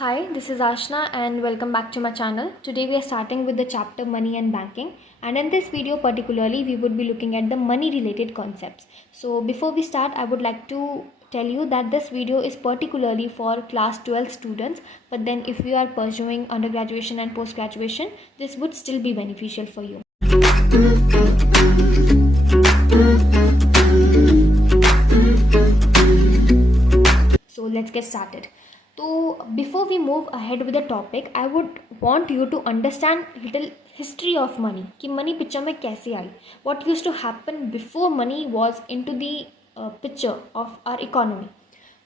Hi, this is Ashna and welcome back to my channel. Today we are starting with the chapter Money and Banking, and in this video particularly we would be looking at the money related concepts. So before we start, I would like to tell you that this video is particularly for class 12 students, but then if you are pursuing undergraduation and post graduation, this would still be beneficial for you. So let's get started. So before we move ahead with the topic, I would want you to understand little history of money. कि money picture में कैसे आई? What used to happen before money was into the picture of our economy?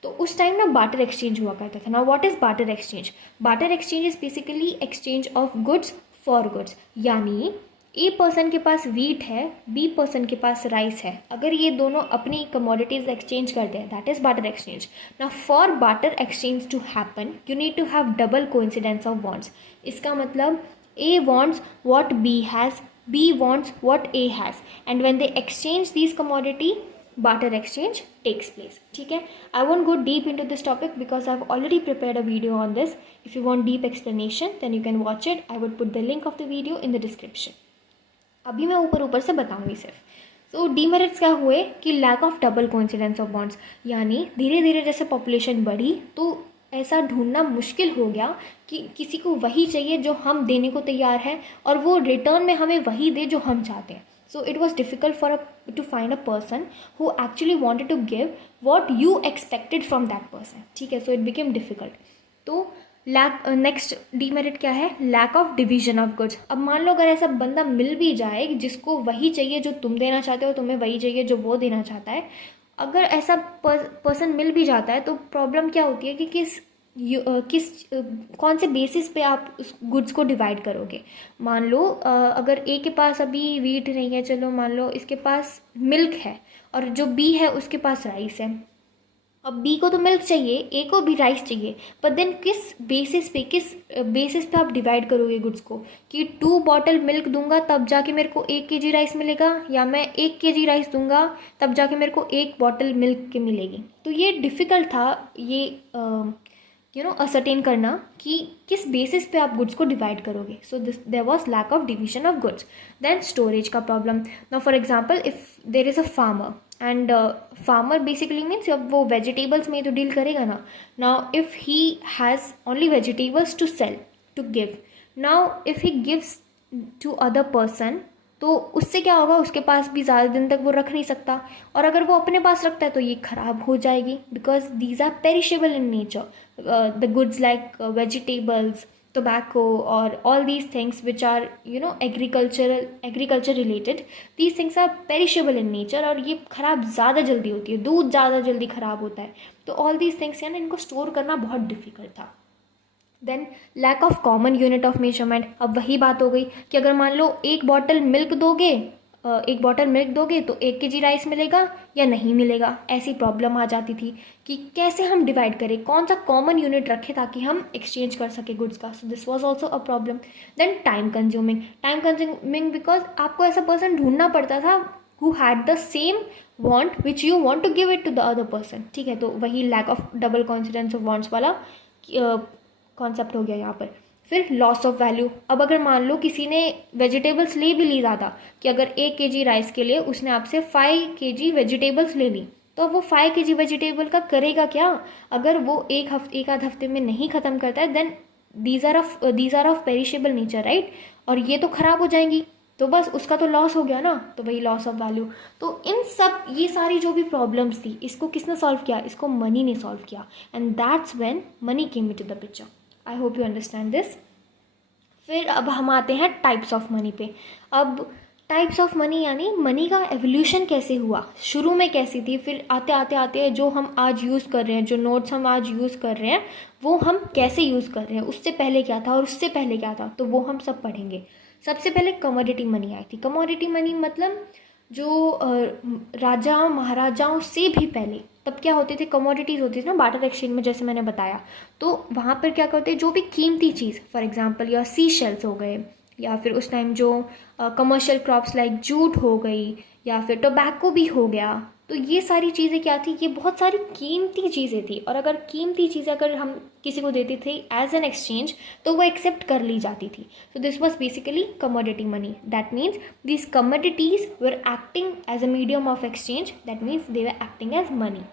तो उस time ना barter exchange हुआ करता था. Now what is barter exchange? Barter exchange is basically exchange of goods for goods. यानी a person के पास wheat है, B person के पास राइस है. अगर ये दोनों अपनी कमोडिटीज एक्सचेंज करते हैं, that is barter exchange. Now for barter exchange to happen you need to have double coincidence of wants. इसका मतलब A wants what B has, B wants what A has, and when they exchange this commodity, barter exchange takes place. ठीक है, I won't go deep into this topic because I've already prepared a video on this. If you want deep explanation then you can watch it. I would put the link of the video in the description. अभी मैं ऊपर से बताऊंगी सिर्फ. तो demerits क्या हुए कि lack of double coincidence of bonds, यानी धीरे धीरे जैसे पॉपुलेशन बढ़ी तो ऐसा ढूंढना मुश्किल हो गया कि किसी को वही चाहिए जो हम देने को तैयार हैं और वो रिटर्न में हमें वही दे जो हम चाहते हैं. So it was difficult to find a person who actually wanted to give what you expected from that person. ठीक है, so it became difficult. तो नेक्स्ट डीमेरिट क्या है? Lack of division of goods. अब मान लो अगर ऐसा बंदा मिल भी जाए जिसको वही चाहिए जो तुम देना चाहते हो, तुम्हें वही चाहिए जो वो देना चाहता है, अगर ऐसा पर्सन मिल भी जाता है तो प्रॉब्लम क्या होती है कि कौन से बेसिस पे आप उस गुड्स को डिवाइड करोगे. मान लो अगर ए के पास अभी वीट नहीं है, चलो मान लो इसके पास मिल्क है और जो बी है उसके पास राइस है. अब बी को तो मिल्क चाहिए, ए को भी राइस चाहिए, पर देन किस बेसिस पे आप डिवाइड करोगे गुड्स को, कि 2 बॉटल मिल्क दूंगा तब जाके मेरे को 1 kg राइस मिलेगा, या मैं 1 kg राइस दूंगा तब जाके मेरे को 1 बॉटल मिल्क की मिलेगी. तो ये डिफ़िकल्ट था ये असर्टेन करना कि किस बेसिस पे आप गुड्स को डिवाइड करोगे. So there was lack of division of goods. Then storage का problem. Now for example if there is a farmer and farmer basically means अब वो वेजिटेबल्स में तो डील करेगा ना. Now if he has only vegetables to sell to give, now if he gives to other person तो उससे क्या होगा, उसके पास भी ज़्यादा दिन तक वो रख नहीं सकता, और अगर वो अपने पास रखता है तो ये ख़राब हो जाएगी because these are perishable in nature. The goods like vegetables, tobacco or all these things which are agriculture related, these things are perishable in nature और ये ख़राब ज़्यादा जल्दी होती है. दूध ज़्यादा जल्दी ख़राब होता है. तो all these things यानी इनको स्टोर करना बहुत डिफ़िकल्ट था. Then lack of common unit of measurement. अब वही बात हो गई कि अगर मान लो एक बॉटल मिल्क दोगे तो 1 kg राइस मिलेगा या नहीं मिलेगा. ऐसी प्रॉब्लम आ जाती थी कि कैसे हम डिवाइड करें, कौन सा कॉमन यूनिट रखें ताकि हम एक्सचेंज कर सके गुड्स का. So this was also a problem. Then time consuming because आपको ऐसा पर्सन ढूंढना पड़ता था who had the same want which you want to give it to the other person. ठीक है, तो वही lack of double coincidence of wants वाला कॉन्सेप्ट हो गया यहाँ पर. फिर लॉस ऑफ वैल्यू. अब अगर मान लो किसी ने वेजिटेबल्स ले भी ली ज़्यादा, कि अगर 1 kg राइस के लिए उसने आपसे 5 kg वेजिटेबल्स ले ली, तो वो 5 kg वेजिटेबल का करेगा क्या? अगर वो एक आध हफ्ते में नहीं ख़त्म करता है then these are of perishable nature, right, और ये तो ख़राब हो जाएंगी, तो बस उसका तो लॉस हो गया ना. तो वही लॉस ऑफ वैल्यू. तो इन सब ये सारी जो भी प्रॉब्लम्स थी इसको किसने सॉल्व किया? इसको मनी ने सॉल्व किया. And that's when money came into the picture. I hope you understand this. फिर अब हम आते हैं टाइप्स ऑफ मनी पे. अब टाइप्स ऑफ मनी यानी मनी का एवोल्यूशन कैसे हुआ, शुरू में कैसी थी, फिर आते आते जो हम आज यूज़ कर रहे हैं, जो नोट्स हम आज यूज़ कर रहे हैं वो हम कैसे यूज़ कर रहे हैं, उससे पहले क्या था और उससे पहले क्या था, तो वो हम सब पढ़ेंगे. सबसे पहले कमोडिटी मनी आई थी. कमोडिटी मनी मतलब जो राजा महाराजाओं से भी पहले, तब क्या होते थे, कमोडिटीज़ होती थी ना बार्टर एक्सचेंज में, जैसे मैंने बताया. तो वहाँ पर क्या करते, जो भी कीमती चीज़, फॉर एग्जांपल या सी शेल्स हो गए, या फिर उस टाइम जो कमर्शियल क्रॉप्स लाइक जूट हो गई, या फिर टोबैको भी हो गया, तो ये सारी चीज़ें क्या थी, ये बहुत सारी कीमती चीज़ें थी, और अगर कीमती चीज़ें अगर हम किसी को देते थे एज एन एक्सचेंज तो वो एक्सेप्ट कर ली जाती थी. So this was basically commodity money. That means these commodities were acting as a medium of exchange. that means they were acting as money.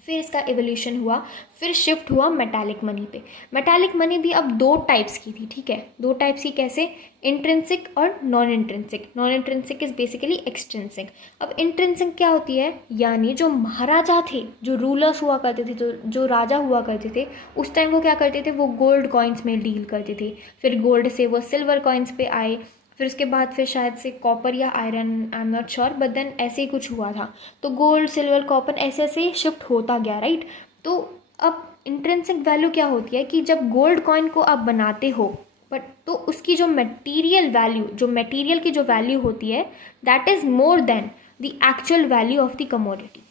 फिर इसका एवोल्यूशन हुआ, फिर शिफ्ट हुआ मेटालिक मनी पे. मेटालिक मनी भी अब दो टाइप्स की थी, ठीक है, दो टाइप्स की. कैसे? इंट्रिंसिक और non intrinsic. Non intrinsic is basically extrinsic. अब इंट्रिंसिक क्या होती है, यानी जो महाराजा थे, जो रूलर्स हुआ करते थे, जो राजा हुआ करते थे, उस टाइम वो क्या करते थे, वो गोल्ड कॉइन्स में डील करते थे. फिर गोल्ड से वो सिल्वर कॉइन्स पे आए, फिर उसके बाद फिर शायद से कॉपर या iron, I am not sure, but then ऐसे ही कुछ हुआ था. तो गोल्ड, सिल्वर, कॉपर ऐसे ऐसे शिफ्ट होता गया, राइट. तो अब इंट्रिंसिक वैल्यू क्या होती है कि जब गोल्ड कॉइन को आप बनाते हो, बट तो उसकी जो मटेरियल वैल्यू, जो मटेरियल की जो वैल्यू होती है, that is more than the actual value of the commodity.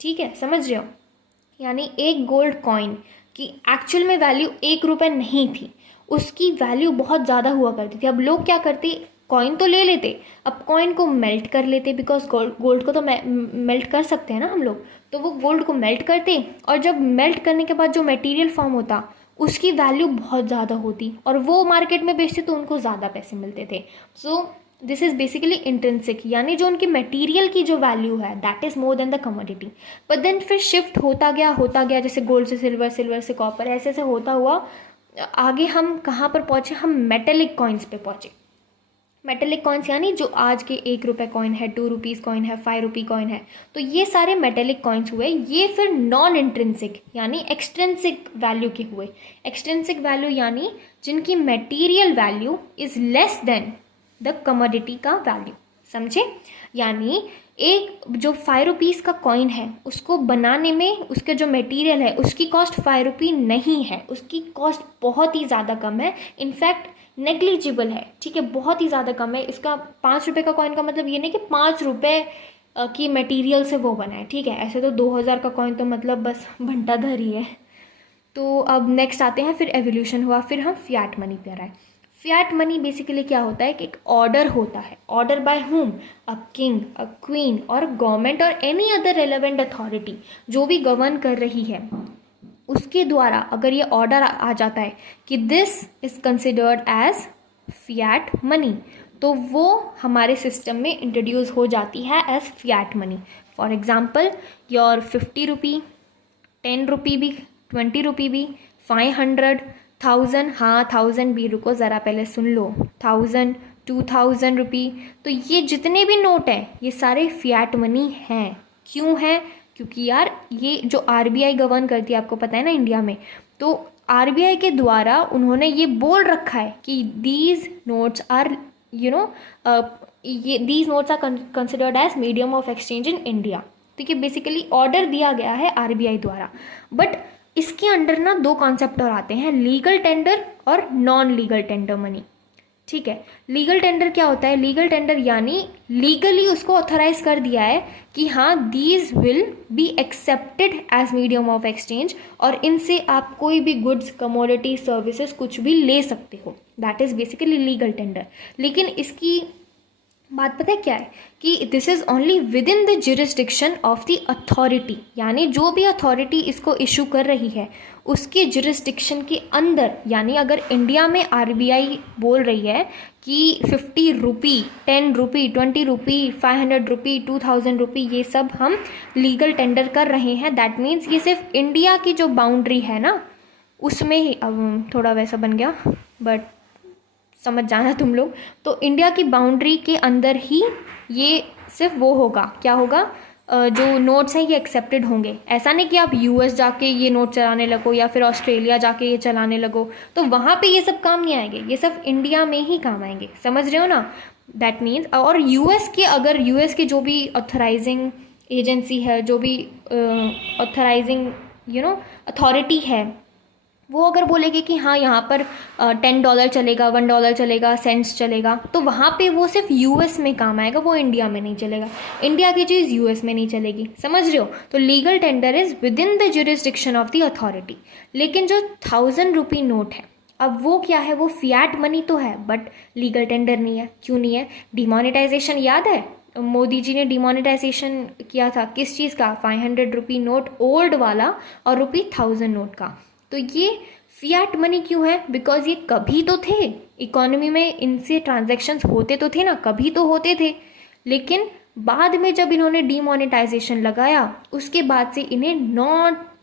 ठीक है, समझ रहे हो. यानी एक गोल्ड कॉइन की एक्चुअल में वैल्यू 1 रुपये नहीं थी, उसकी वैल्यू बहुत ज़्यादा हुआ करती थी. अब लोग क्या करते, कॉइन तो ले लेते, अब कॉइन को मेल्ट कर लेते, बिकॉज गोल्ड को तो मेल्ट कर सकते हैं ना हम लोग. तो वो गोल्ड को मेल्ट करते, और जब मेल्ट करने के बाद जो मटेरियल फॉर्म होता, उसकी वैल्यू बहुत ज़्यादा होती, और वो मार्केट में बेचते तो उनको ज़्यादा पैसे मिलते थे. So this is basically intrinsic, यानी जो उनकी मटेरियल की जो वैल्यू है, that is more than the commodity. But then फिर शिफ्ट होता गया, जैसे गोल्ड से सिल्वर, सिल्वर से कॉपर, ऐसे ऐसे होता हुआ आगे हम कहाँ पर पहुँचे, हम मेटेलिक कॉइन्स पे पहुँचे. मेटेलिक कॉइन्स यानी जो आज के 1 रुपये कॉइन है, 2 रुपीज़ कॉइन है, 5 रुपी कॉइन है, तो ये सारे मेटेलिक कॉइन्स हुए. ये फिर नॉन इंट्रिंसिक यानी एक्सट्रिंसिक वैल्यू के हुए. एक्सट्रिंसिक वैल्यू यानी जिनकी material value is less than the commodity का वैल्यू. समझे? यानी एक जो 5 रुपीज़ का कॉइन है, उसको बनाने में उसके जो मटेरियल है उसकी कॉस्ट 5 रुपये नहीं है, उसकी कॉस्ट बहुत ही ज़्यादा कम है, इनफैक्ट नेग्लिजिबल है. ठीक है, बहुत ही ज़्यादा कम है. इसका 5 रुपये का कॉइन का मतलब ये नहीं कि 5 रुपये की मटेरियल से वो बना है. ठीक है, ऐसे तो 2000 का कॉइन तो मतलब बस भंटाधर ही है. तो अब नेक्स्ट आते हैं, फिर एवोल्यूशन हुआ, फिर हम फियाट मनी पे आ रहा है. फियाट मनी बेसिकली क्या होता है कि एक ऑर्डर होता है. Order by whom? A king, a queen और गवर्नमेंट और एनी अदर रेलेवेंट अथॉरिटी जो भी गवर्न कर रही है, उसके द्वारा अगर ये ऑर्डर आ जाता है कि this is considered as fiat money, तो वो हमारे सिस्टम में इंट्रोड्यूस हो जाती है as fiat money. For example, your 50 rupee, 10 rupee भी, 20 रुपी भी, 500, 1000, हाँ 1000 भी, रुको ज़रा पहले सुन लो, 1000, 2000 रुपी, तो ये जितने भी नोट हैं ये सारे फियाट मनी हैं. क्यों हैं? क्योंकि यार ये जो आरबीआई गवर्न करती है, आपको पता है ना इंडिया में, तो आरबीआई के द्वारा उन्होंने ये बोल रखा है कि these notes are these notes are considered as medium of exchange in India. ठीक है, बेसिकली ऑर्डर दिया गया है आरबीआई द्वारा. बट इसके अंडर ना दो कॉन्सेप्ट और आते हैं, लीगल टेंडर और नॉन लीगल टेंडर मनी. ठीक है, लीगल टेंडर क्या होता है? लीगल टेंडर यानी लीगली उसको ऑथराइज कर दिया है कि हाँ these will be accepted as medium of exchange, और इनसे आप कोई भी गुड्स, कमोडिटी, सर्विसेज कुछ भी ले सकते हो. That is basically legal tender. लेकिन इसकी बात पता है क्या है कि this is only with in the jurisdiction of the authority, यानी जो भी अथॉरिटी इसको इशू कर रही है उसके जुरिस्डिक्शन के अंदर. यानी अगर इंडिया में आरबीआई बोल रही है कि 50 रुपी, 10 रुपी, 20 रुपी, 500 रुपी, 2000 रुपी, ये सब हम लीगल टेंडर कर रहे हैं, दैट मीन्स ये सिर्फ इंडिया की जो बाउंड्री है ना उसमें ही, अब थोड़ा वैसा बन गया बट समझ जाना तुम लोग, तो इंडिया की बाउंड्री के अंदर ही ये सिर्फ वो होगा, क्या होगा, जो नोट्स हैं ये एक्सेप्टेड होंगे. ऐसा नहीं कि आप यूएस जाके ये नोट चलाने लगो या फिर ऑस्ट्रेलिया जाके ये चलाने लगो, तो वहाँ पे ये सब काम नहीं आएंगे, ये सब इंडिया में ही काम आएंगे. समझ रहे हो ना? दैट मीन्स, और यूएस के, अगर यूएस के जो भी ऑथराइजिंग एजेंसी है, जो भी ऑथराइजिंग अथॉरिटी है, वो अगर बोलेगी कि हाँ यहाँ पर $10 चलेगा, $1 चलेगा, सेंट्स चलेगा, तो वहाँ पे वो सिर्फ यूएस में काम आएगा, वो इंडिया में नहीं चलेगा. इंडिया की चीज़ यूएस में नहीं चलेगी. समझ रहे हो? तो legal tender is with in the jurisdiction of the authority. लेकिन जो 1000 रुपी नोट है, अब वो क्या है, वो फियाट मनी तो है बट लीगल टेंडर नहीं है. क्यों नहीं है? डिमोनेटाइजेशन याद है? मोदी जी ने डिमोनेटाइजेशन किया था किस चीज़ का, 500 रुपी नोट ओल्ड वाला और ₹1000 नोट का। तो ये फियाट मनी क्यों है? बिकॉज ये कभी तो थे इकोनॉमी में, इनसे ट्रांजैक्शंस होते तो थे ना, कभी तो होते थे। लेकिन बाद में जब इन्होंने डिमोनेटाइजेशन लगाया उसके बाद से इन्हें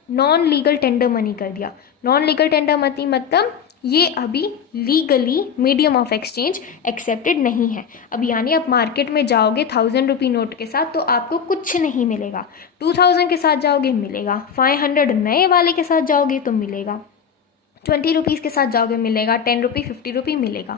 नॉन लीगल टेंडर मनी कर दिया। नॉन लीगल टेंडर मनी मतलब ये अभी legally medium of exchange accepted नहीं है। अब यानी आप मार्केट में जाओगे 1000 रुपी नोट के साथ तो आपको कुछ नहीं मिलेगा, 2000 के साथ जाओगे मिलेगा, 500 नए वाले के साथ जाओगे तो मिलेगा, 20 रुपीज़ के साथ जाओगे मिलेगा, 10 रुपी 50 रुपी मिलेगा।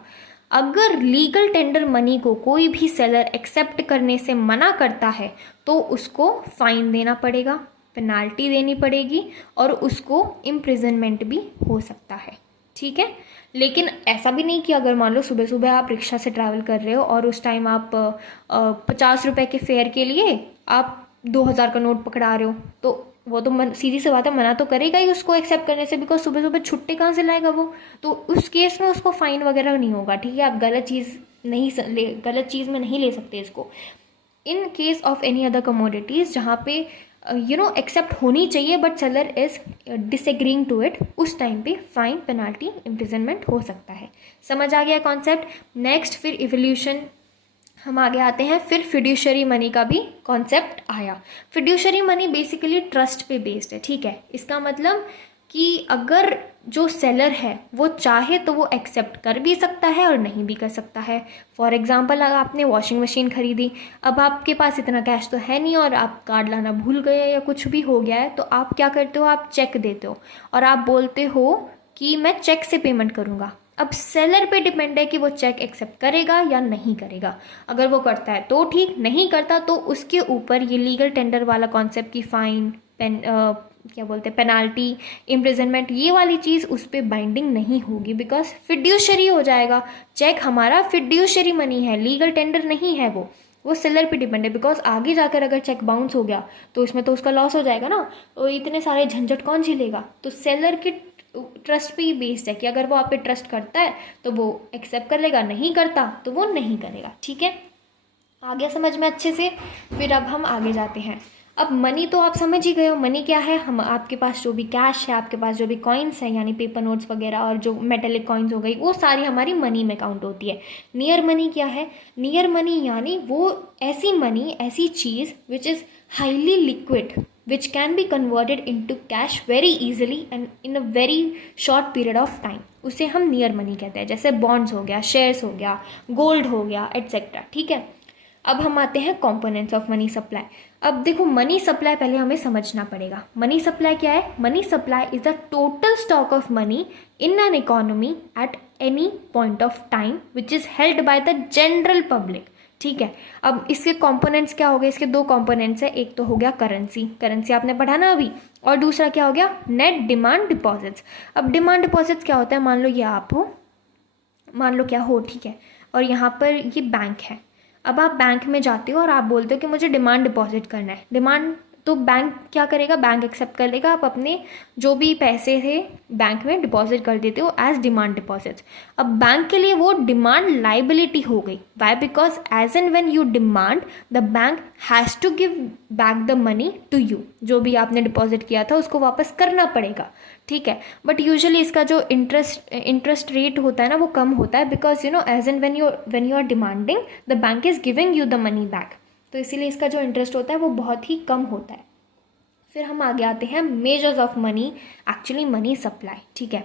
अगर लीगल टेंडर मनी को कोई भी सेलर एक्सेप्ट करने से मना करता है तो उसको फाइन देना पड़ेगा, पेनाल्टी देनी पड़ेगी और उसको इम्प्रिजनमेंट भी हो सकता है। ठीक है, लेकिन ऐसा भी नहीं कि अगर मान लो सुबह सुबह आप रिक्शा से ट्रैवल कर रहे हो और उस टाइम आप 50 रुपए के फेयर के लिए आप 2000 का नोट पकड़ा रहे हो तो वो तो सीधी सी बात है, मना तो करेगा ही उसको एक्सेप्ट करने से, बिकॉज सुबह सुबह छुट्टे कहाँ से लाएगा वो। तो उस केस में उसको फाइन वगैरह नहीं होगा। ठीक है, आप गलत चीज़ में नहीं ले सकते इसको। In case of any other commodities जहाँ पे एक्सेप्ट होनी चाहिए but seller is disagreeing to it, उस टाइम पे फाइन, पेनाल्टी, इम्प्रिजनमेंट हो सकता है। समझ आ गया कॉन्सेप्ट। नेक्स्ट फिर इवोल्यूशन हम आगे आते हैं। फिर फिड्यूशरी मनी का भी कॉन्सेप्ट आया। फिड्यूशरी मनी बेसिकली ट्रस्ट पे बेस्ड है। ठीक है, इसका मतलब कि अगर जो सेलर है वो चाहे तो वो एक्सेप्ट कर भी सकता है और नहीं भी कर सकता है। फॉर एग्जांपल अगर आपने वॉशिंग मशीन खरीदी, अब आपके पास इतना कैश तो है नहीं और आप कार्ड लाना भूल गए या कुछ भी हो गया है, तो आप क्या करते हो, आप चेक देते हो और आप बोलते हो कि मैं चेक से पेमेंट करूँगा। अब सेलर पे डिपेंड है कि वो चेक एक्सेप्ट करेगा या नहीं करेगा। अगर वो करता है तो ठीक, नहीं करता तो उसके ऊपर ये लीगल टेंडर वाला कॉन्सेप्ट की फाइन, पेनाल्टी, इम्प्रिजनमेंट, ये वाली चीज़ उस पर बाइंडिंग नहीं होगी बिकॉज फिड्यूशरी हो जाएगा। चेक हमारा फिड्यूशरी मनी है, लीगल टेंडर नहीं है, वो सेलर पे डिपेंड है। बिकॉज आगे जाकर अगर चेक बाउंस हो गया तो इसमें तो उसका लॉस हो जाएगा ना, तो इतने सारे झंझट कौन झेलेगा। तो सेलर के ट्रस्ट पे ही बेस्ड है कि अगर वो आप पे ट्रस्ट करता है तो वो एक्सेप्ट कर लेगा, नहीं करता तो वो नहीं करेगा। ठीक है, आ गया समझ में अच्छे से। फिर अब हम आगे जाते हैं। अब मनी तो आप समझ ही गए हो, मनी क्या है। हम आपके पास जो भी कैश है, आपके पास जो भी कॉइन्स हैं यानी पेपर नोट्स वगैरह और जो मेटेलिक कॉइन्स हो गई, वो सारी हमारी मनी में काउंट होती है। नियर मनी क्या है? नियर मनी यानी वो ऐसी मनी, ऐसी चीज़ which is highly liquid, which can be converted into cash very easily and in a very short period of time, उसे हम नियर मनी कहते हैं। जैसे बॉन्ड्स हो गया, शेयर्स हो गया, गोल्ड हो गया, एट्सेट्रा। ठीक है, अब हम आते हैं कंपोनेंट्स ऑफ मनी सप्लाई। अब देखो, मनी सप्लाई पहले हमें समझना पड़ेगा। मनी सप्लाई क्या है? Money supply is the total stock of money in an economy at any point of time which is held by the general public. ठीक है, अब इसके कंपोनेंट्स क्या हो गए? इसके दो कंपोनेंट्स है, एक तो हो गया करेंसी आपने पढ़ा ना अभी, और दूसरा क्या हो गया? Net demand deposits. अब डिमांड डिपॉजिट्स क्या होता है? मान लो ये आप हो, मान लो क्या हो, ठीक है, और यहाँ पर ये बैंक है। अब आप बैंक में जाते हो और आप बोलते हो कि मुझे डिमांड डिपॉजिट करना है। डिमांड तो बैंक क्या करेगा? बैंक एक्सेप्ट कर लेगा। आप अपने जो भी पैसे थे बैंक में डिपॉजिट कर देते हो एज डिमांड डिपॉजिट्स। अब बैंक के लिए वो डिमांड लाइबिलिटी हो गई। Why? Because as and when you demand, the bank has to give back the money to you. जो भी आपने डिपॉजिट किया था उसको वापस करना पड़ेगा। ठीक है, बट यूजुअली इसका जो इंटरेस्ट रेट होता है ना वो कम होता है, because as and when you are demanding, the bank is giving you the money back, तो इसीलिए इसका जो इंटरेस्ट होता है वो बहुत ही कम होता है। फिर हम आगे आते हैं measures of money, actually money supply. ठीक है,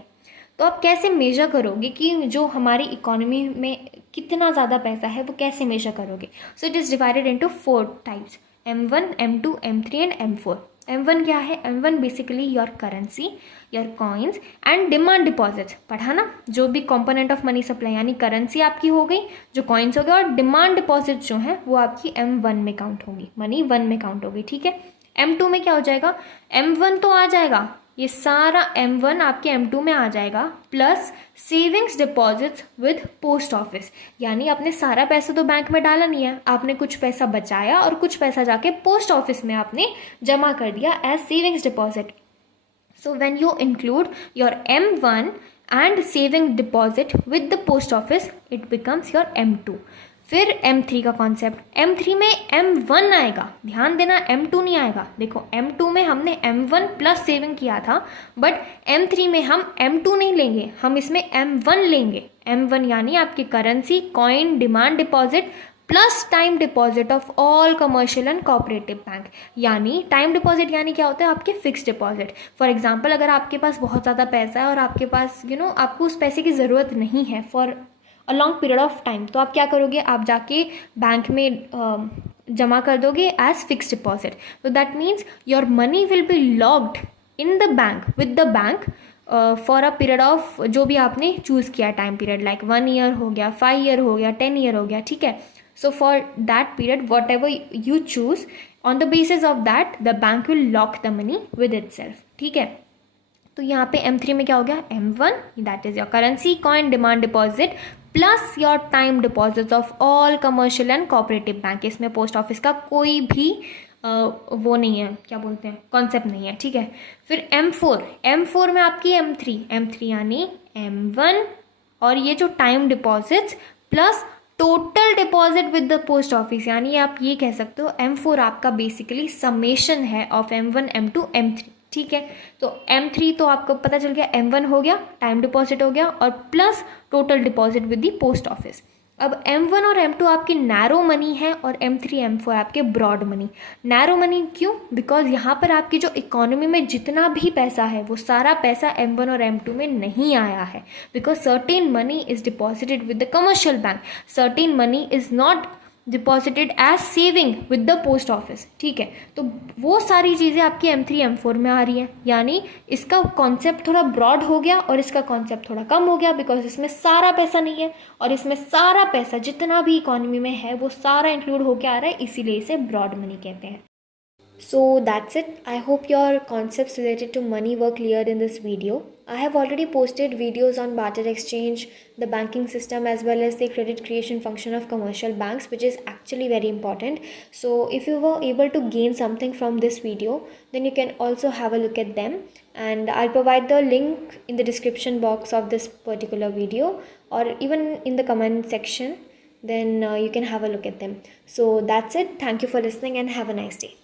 तो आप कैसे मेजर करोगे कि जो हमारी इकोनॉमी में कितना ज़्यादा पैसा है वो कैसे मेजर करोगे? So it is divided into 4 types, M1, M2, M3 and M4। M1 क्या है? M1 basically your currency, your coins and demand deposits. पढ़ा ना, जो भी कंपोनेंट ऑफ मनी सप्लाई यानी करेंसी आपकी हो गई, जो कॉइन्स हो गए, और डिमांड डिपॉजिट्स जो हैं वो आपकी M1 में काउंट होगी, मनी 1 में काउंट होगी। ठीक है, M2 में क्या हो जाएगा? M1 तो आ जाएगा, ये सारा M1 आपके M2 में आ जाएगा, plus savings deposits with post office. यानी आपने सारा पैसा तो बैंक में डाला नहीं है, आपने कुछ पैसा बचाया और कुछ पैसा जाके पोस्ट ऑफिस में आपने जमा कर दिया as savings deposit. So when you include your M1 and saving deposit with the post office, it becomes your M2. फिर M3 का कॉन्सेप्ट, M3 में M1 आएगा, ध्यान देना M2 नहीं आएगा। देखो M2 में हमने M1 प्लस सेविंग किया था, बट M3 में हम M2 नहीं लेंगे, हम इसमें M1 लेंगे। M1 यानी आपकी currency, coin, demand deposit plus time deposit of all commercial and cooperative bank. यानी टाइम डिपॉजिट यानी क्या होता है, आपके फिक्स डिपॉजिट। फॉर एग्जांपल अगर आपके पास बहुत ज़्यादा पैसा है और आपके पास आपको उस पैसे की ज़रूरत नहीं है for a long period of time, तो आप क्या करोगे, आप जाके बैंक में जमा कर दोगे एज फिक्स डिपॉजिट। तो that means your money will be locked in the bank with the bank for a period of जो भी आपने चूज़ किया टाइम पीरियड, लाइक 1 ईयर हो गया, 5 ईयर हो गया, 10 ईयर हो गया, ठीक है। So for that period, whatever you choose, on the basis of that, the bank will lock the money with itself. ठीक है, तो यहाँ पे M3 में क्या हो गया, M1 that is your currency, coin, demand deposit plus your time deposits of all commercial and cooperative bank। इसमें पोस्ट ऑफिस का कोई भी वो नहीं है, क्या बोलते हैं, कॉन्सेप्ट नहीं है, ठीक है। फिर M4 में आपकी M3 यानी M1 और ये जो time deposits plus total deposit with the post office, यानी आप ये कह सकते हो M4 आपका बेसिकली समेशन है ऑफ M1, M2, M3, ठीक है। तो M3 तो आपको पता चल गया, M1 हो गया, टाइम डिपॉजिट हो गया और plus total deposit with the post office. अब M1 और M2 आपकी नैरो मनी है और M3, M4 आपके ब्रॉड मनी। नैरो मनी क्यों, बिकॉज यहाँ पर आपकी जो इकोनॉमी में जितना भी पैसा है वो सारा पैसा M1 और M2 में नहीं आया है, because certain money is deposited with the commercial bank, certain money is not deposited as saving with the post office, ठीक है। तो वो सारी चीज़ें आपकी M3, M4 में आ रही हैं, यानी इसका कॉन्सेप्ट थोड़ा ब्रॉड हो गया और इसका कॉन्सेप्ट थोड़ा कम हो गया, बिकॉज इसमें सारा पैसा नहीं है और इसमें सारा पैसा जितना भी इकोनॉमी में है वो सारा इंक्लूड होकर आ रहा है, इसीलिए इसे ब्रॉड मनी कहते हैं। So that's it. I hope your concepts related to money were clear in this video. I have already posted videos on barter exchange, the banking system, as well as the credit creation function of commercial banks, which is actually very important. So if you were able to gain something from this video, then you can also have a look at them. And I'll provide the link in the description box of this particular video or even in the comment section. Then you can have a look at them. So that's it. Thank you for listening and have a nice day.